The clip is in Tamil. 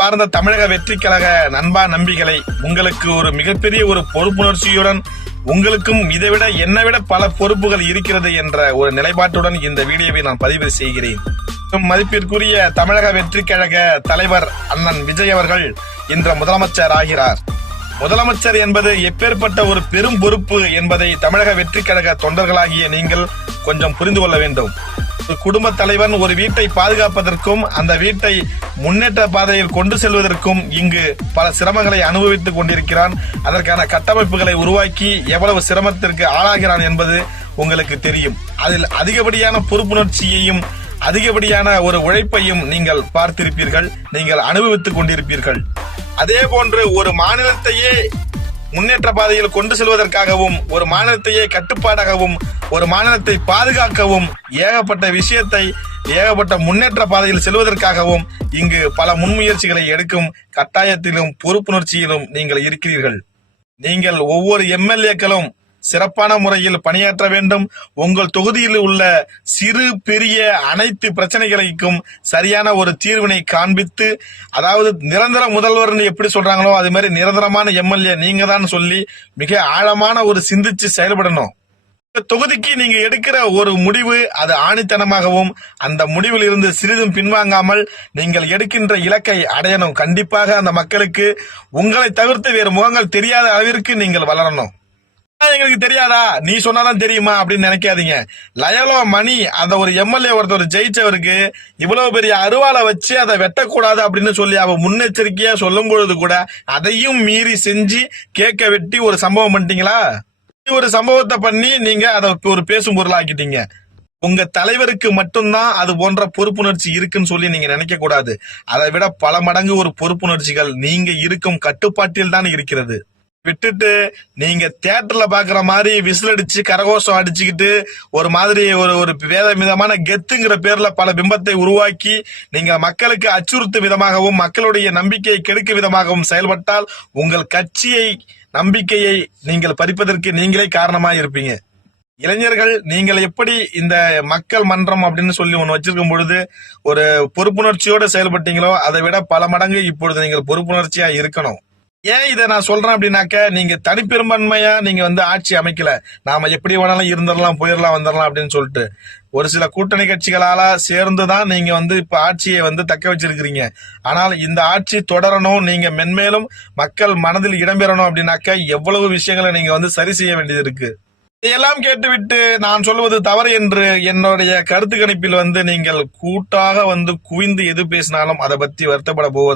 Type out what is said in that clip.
பார்ந்த தமிழக வெற்றி கழக நண்பா நம்பிகளை உங்களுக்கு ஒரு மிகப்பெரிய ஒரு பொறுப்புணர்ச்சியுடன் உங்களுக்கும் இதைவிட என்னை விட பல பொறுப்புகள் இருக்கிறது என்ற ஒரு நிலைப்பாட்டுடன் இந்த வீடியோவை நான் பதிவு செய்கிறேன். மதிப்பிற்குரிய தமிழக வெற்றி கழக தலைவர் அண்ணன் விஜய் அவர்கள் இன்று முதலமைச்சர் ஆகிறார். முதலமைச்சர் என்பது எப்பேற்பட்ட ஒரு பெரும் பொறுப்பு என்பதை தமிழக வெற்றி கழக தொண்டர்களாகிய நீங்கள் கொஞ்சம் புரிந்து கொள்ள வேண்டும். குடும்ப தலைவன் ஒரு வீட்டை பாதுகாப்பதற்கும் அந்த வீட்டை முன்னேற்ற பாதையில் கொண்டு செல்வதற்கும் இங்கு பல சிரமங்களை அனுபவித்துக் கொண்டிருக்கிறான். அதற்கான கட்டமைப்புகளை உருவாக்கி எவ்வளவு சிரமத்திற்கு ஆளாகிறான் என்பது உங்களுக்கு தெரியும். அதில் அதிகப்படியான பொறுப்புணர்ச்சியையும் அதிகப்படியான ஒரு உழைப்பையும் நீங்கள் பார்த்திருப்பீர்கள், நீங்கள் அனுபவித்துக் கொண்டிருப்பீர்கள். அதே போன்று ஒரு மாநிலத்தையே முன்னேற்ற பாதையில் கொண்டு செல்வதற்காகவும் ஒரு மாநிலத்தையே கட்டுப்பாடாகவும் ஒரு மாநிலத்தை பாதுகாக்கவும் ஏகப்பட்ட விஷயத்தை ஏகப்பட்ட முன்னேற்ற பாதையில் செல்வதற்காகவும் இங்கு பல முன்முயற்சிகளை எடுக்கும் கட்டாயத்திலும் பொறுப்புணர்ச்சியிலும் நீங்கள் இருக்கிறீர்கள். நீங்கள் ஒவ்வொரு எம்எல்ஏக்களும் சிறப்பான முறையில் பணியாற்ற வேண்டும். உங்கள் தொகுதியில் உள்ள சிறு பெரிய அனைத்து பிரச்சனைகளுக்கும் சரியான ஒரு தீர்வினை காண்பித்து, அதாவது நிரந்தர முதல்வர்னு எப்படி சொல்றாங்களோ அது மாதிரி நிரந்தரமான எம்எல்ஏ நீங்க தான் சொல்லி மிக ஆழமான ஒரு சிந்திச்சு செயல்படணும். தொகுதிக்கு நீங்க எடுக்கிற ஒரு முடிவு அது ஆணித்தனமாகவும் அந்த முடிவில் இருந்து சிறிதும் பின்வாங்காமல் நீங்கள் எடுக்கின்ற இலக்கை அடையணும். கண்டிப்பாக அந்த மக்களுக்கு உங்களை தவிர்த்து வேறு முகங்கள் தெரியாத அளவிற்கு நீங்கள் வளரணும். எங்களுக்கு தெரியாதா, நீ சொன்னாதான் தெரியுமா அப்படின்னு நினைக்காதீங்க. லயோலா மணி அந்த ஒரு எம்எல்ஏ ஒருத்தர் ஜெயிச்சவருக்கு இவ்வளவு பெரிய அருவாளை வச்சு அதை வெட்டக்கூடாது அப்படின்னு சொல்லி அவ முன்னெச்சரிக்கையா சொல்லும் பொழுது கூட அதையும் மீறி செஞ்சு கேட்க வெட்டி ஒரு சம்பவம் பண்ணிட்டீங்களா? ஒரு சம்பவத்தை பண்ணி நீங்க அதை ஒரு பேசும் பொருளாக்கிட்டீங்க. உங்க தலைவருக்கு மட்டும்தான் அது போன்ற பொறுப்புணர்ச்சி இருக்குன்னு சொல்லி நீங்க நினைக்க கூடாது. அதை விட பல மடங்கு ஒரு பொறுப்புணர்ச்சிகள் நீங்க இருக்கும் கட்டுப்பாட்டில் தான் இருக்கிறது. விட்டுட்டு நீங்க தியேட்டர்ல பாக்குற மாதிரி விசில் அடிச்சு கரகோஷம் அடிச்சுக்கிட்டு ஒரு மாதிரி ஒரு வேத விதமான கெத்துங்கிற பேர்ல பல பிம்பத்தை உருவாக்கி நீங்க மக்களுக்கு அச்சுறுத்தும் விதமாகவும் மக்களுடைய நம்பிக்கையை கெடுக்கும் விதமாகவும் செயல்பட்டால் உங்கள் கட்சியை நம்பிக்கையை நீங்கள் பறிப்பதற்கு நீங்களே காரணமாக இருப்பீங்க. இளைஞர்கள் நீங்கள் எப்படி இந்த மக்கள் மன்றம் அப்படின்னு சொல்லி ஒண்ணு வச்சிருக்கும் பொழுது ஒரு பொறுப்புணர்ச்சியோட செயல்பட்டீங்களோ அதை விட பல மடங்கு இப்பொழுது நீங்கள் பொறுப்புணர்ச்சியா இருக்கணும். ஏன் இதை நான் சொல்றேன் அப்படின்னாக்க, நீங்க தனிப்பெரும்பான்மையா நீங்க ஆட்சி அமைக்கல. நாம எப்படி வேணாலும் இருந்துடலாம் போயிடலாம் வந்துடலாம் அப்படின்னு சொல்லிட்டு ஒரு சில கூட்டணி கட்சிகளால சேர்ந்துதான் நீங்க இப்ப ஆட்சியை தக்க வச்சிருக்கிறீங்க. ஆனால் இந்த ஆட்சி தொடரணும், நீங்க மென்மேலும் மக்கள் மனதில் இடம்பெறணும் அப்படின்னாக்க எவ்வளவு விஷயங்களை நீங்க சரி செய்ய வேண்டியது இருக்கு. இதையெல்லாம் கேட்டுவிட்டு நான் சொல்வது தவறு என்று என்னுடைய கருத்து கணிப்பில் நீங்கள் கூட்டாக குவிந்து எது பேசினாலும் அதை பத்தி வருத்தப்பட போவது